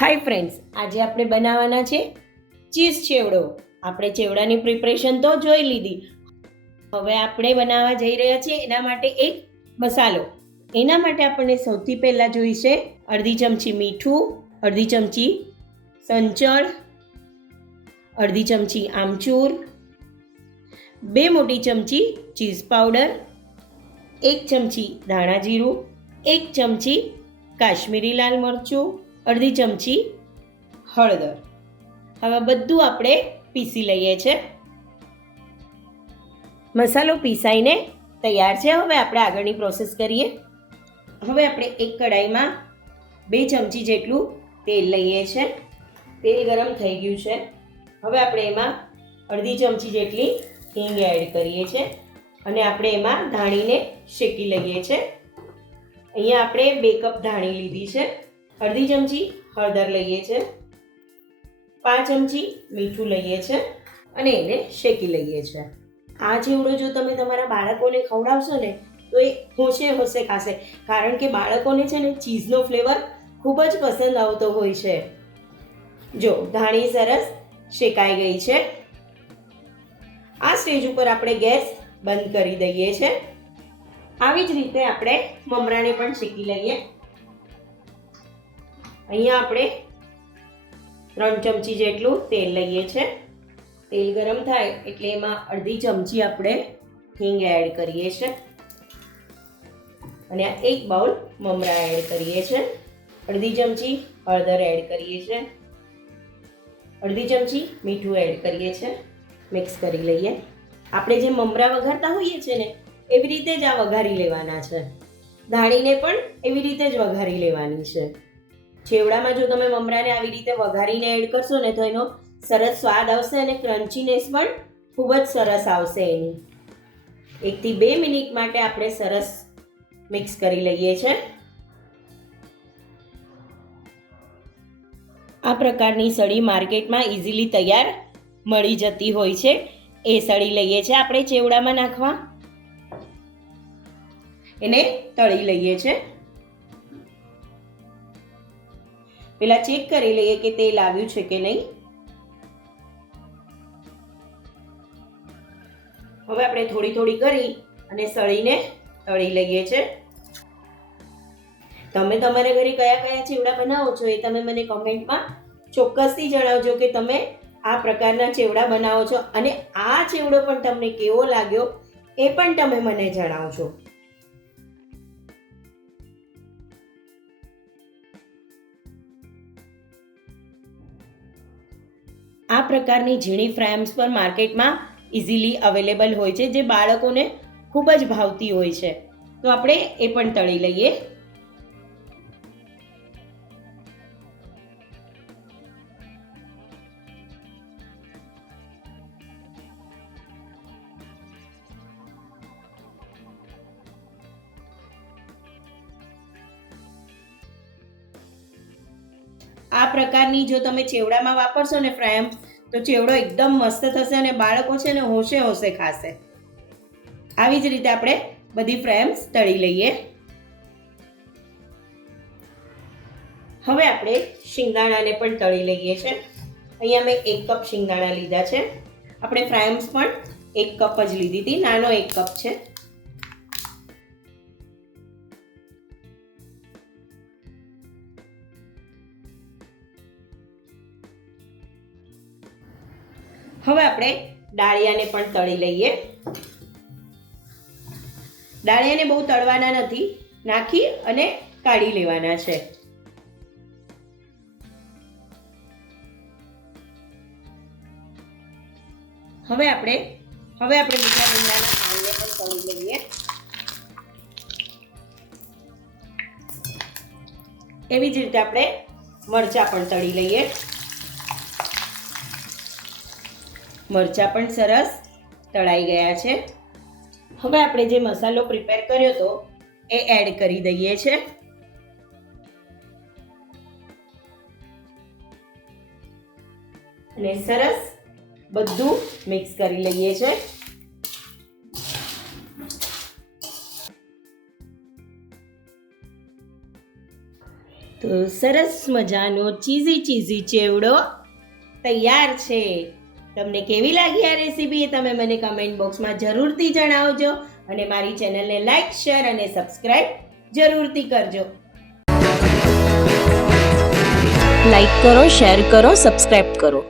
Hi friends, આજે આપણે બનાવવાના છે ચીઝ ચેવડો. આપણે ચેવડાની પ્રિપરેશન તો જોઈ લીધી. હવે આપણે બનાવવા જઈ રહ્યા છીએ એના માટે એક મસાલો. એના માટે આપણને સૌથી પહેલાં જોઈશે અડધી ચમચી મીઠું, અડધી ચમચી સંચળ, અડધી ચમચી આમચૂર, 2 મોટી ચમચી ચીઝ પાવડર, 1 ચમચી ધાણા જીરું, 1 ચમચી કાશ્મીરી લાલ મરચું, અડધી ચમચી હળદર. હવે બધું આપણે પીસી લઈએ છે. મસાલો પીસાઈને તૈયાર છે. હવે આપણે આગળની પ્રોસેસ કરીએ. હવે આપણે એક કડાઈમાં 2 ચમચી જેટલું તેલ લઈએ છે. તેલ ગરમ થઈ ગયું છે. હવે આપણે એમાં અડધી ચમચી જેટલી હિંગ એડ કરીએ છીએ અને આપણે એમાં ધાણીને શેકી લઈએ છે. અહીંયા આપણે 2 કપ ધાણી લીધી છે. અડધી ચમચી હળદર લઈએ છે, 5 ચમચી મીઠું લઈએ છે અને એને શેકી લઈએ છે. આ ચેવડો જો તમે તમારા બાળકોને ખવડાવશો ને તો એ હોશે ખાશે, કારણ કે બાળકોને છે ને ચીઝનો ફ્લેવર ખૂબ જ પસંદ આવતો હોય છે. જો ધાણી સરસ શેકાઈ ગઈ છે. આ સ્ટેજ ઉપર આપણે ગેસ બંધ કરી દઈએ છે. આવી જ રીતે આપણે મમરાને પણ શેકી લઈએ. અહીંયા આપણે 3 ચમચી જેટલું તેલ લઈએ છે. તેલ ગરમ થાય એટલે એમાં અડધી ચમચી આપણે હિંગ એડ કરીએ છીએ અને 1 બાઉલ મમરા એડ કરીએ છીએ. અડધી ચમચી હળદર એડ કરીએ છીએ, અડધી ચમચી મીઠું એડ કરીએ છીએ. મિક્સ કરી લઈએ. આપણે જે મમરા વઘારતા હોઈએ છીએ ને એવી રીતે જ આ વઘારી લેવાના છે. ધાણીને પણ એવી રીતે જ વઘારી લેવાની છે. ચેવડામાં જો તમે મમરાને આવી રીતે વઘારીને એડ કરશો ને તો એનો સરસ સ્વાદ આવશે અને ક્રન્ચીનેસ પણ ખૂબ જ સરસ આવશે એની. 1 થી 2 મિનિટ માટે આપણે સરસ મિક્સ કરી લઈએ છે. આ પ્રકારની સળી માર્કેટમાં ઇઝીલી તૈયાર મળી જતી હોય છે. એ સળી લઈએ છે આપણે ચેવડામાં નાખવા. એને તળી લઈએ છે. પહેલા ચેક કરી લઈએ કે તેલ આવ્યું છે કે નહીં. હવે આપણે થોડી થોડી કરી અને સળીને તળી લઈએ છે. તમે તમારા ઘરે કયા કયા ચેવડા બનાવો છો એ તમે મને કોમેન્ટમાં ચોક્કસથી જણાવજો કે તમે આ પ્રકારના ચેવડા બનાવો છો અને આ ચેવડો પણ તમને કેવો લાગ્યો એ પણ તમે મને જણાવજો. આ પ્રકારની ઝીણી ફ્રાયમ્સ પર માર્કેટમાં ઇઝીલી અવેલેબલ હોય છે, જે બાળકોને ખૂબ જ ભાવતી હોય છે. તો આપણે એ પણ તળી લઈએ. આ પ્રકારની જો તમે ચેવડામાં વાપરશો ને ફ્રાયમ તો ચેવડો એકદમ મસ્ત થશે અને બાળકો છે ને હોશે ખાશે. આવી જ રીતે આપણે બધી ફ્રાયમ્સ તળી લઈએ. હવે આપણે શિંગદાણાને પણ તળી લઈએ છે. અહીંયા મેં 1 કપ શિંગદાણા લીધા છે. આપણે ફ્રાયમ્સ પણ 1 કપ જ લીધી હતી, નાનો 1 કપ છે. હવે આપણે ડાળિયાને પણ તળી લઈએ. ડાળિયાને બહુ તળવાના નથી, નાખી અને કાઢી લેવાના છે. હવે આપણે મીઠા લીમડાના પાનને પણ તળી લઈએ. એવી જ રીતે આપણે મરચાં પણ તળી લઈએ. મરચાં પણ સરસ તળાઈ ગયા છે. હવે આપણે જે મસાલો પ્રિપેર કર્યો હતો એ એડ કરી દઈએ છે. અને સરસ બધું મિક્સ કરી લઈએ છે. તો તો સરસ મજાનો ચીઝી ચેવડો તૈયાર છે. તમને કેવી લાગી આ રેસીપી એ તમે મને કમેન્ટ બોક્સમાં જરૂરથી જણાવજો અને મારી ચેનલને લાઈક, શેર અને સબસ્ક્રાઇબ જરૂરથી કરજો. લાઈક કરો, શેર કરો, સબસ્ક્રાઇબ કરો.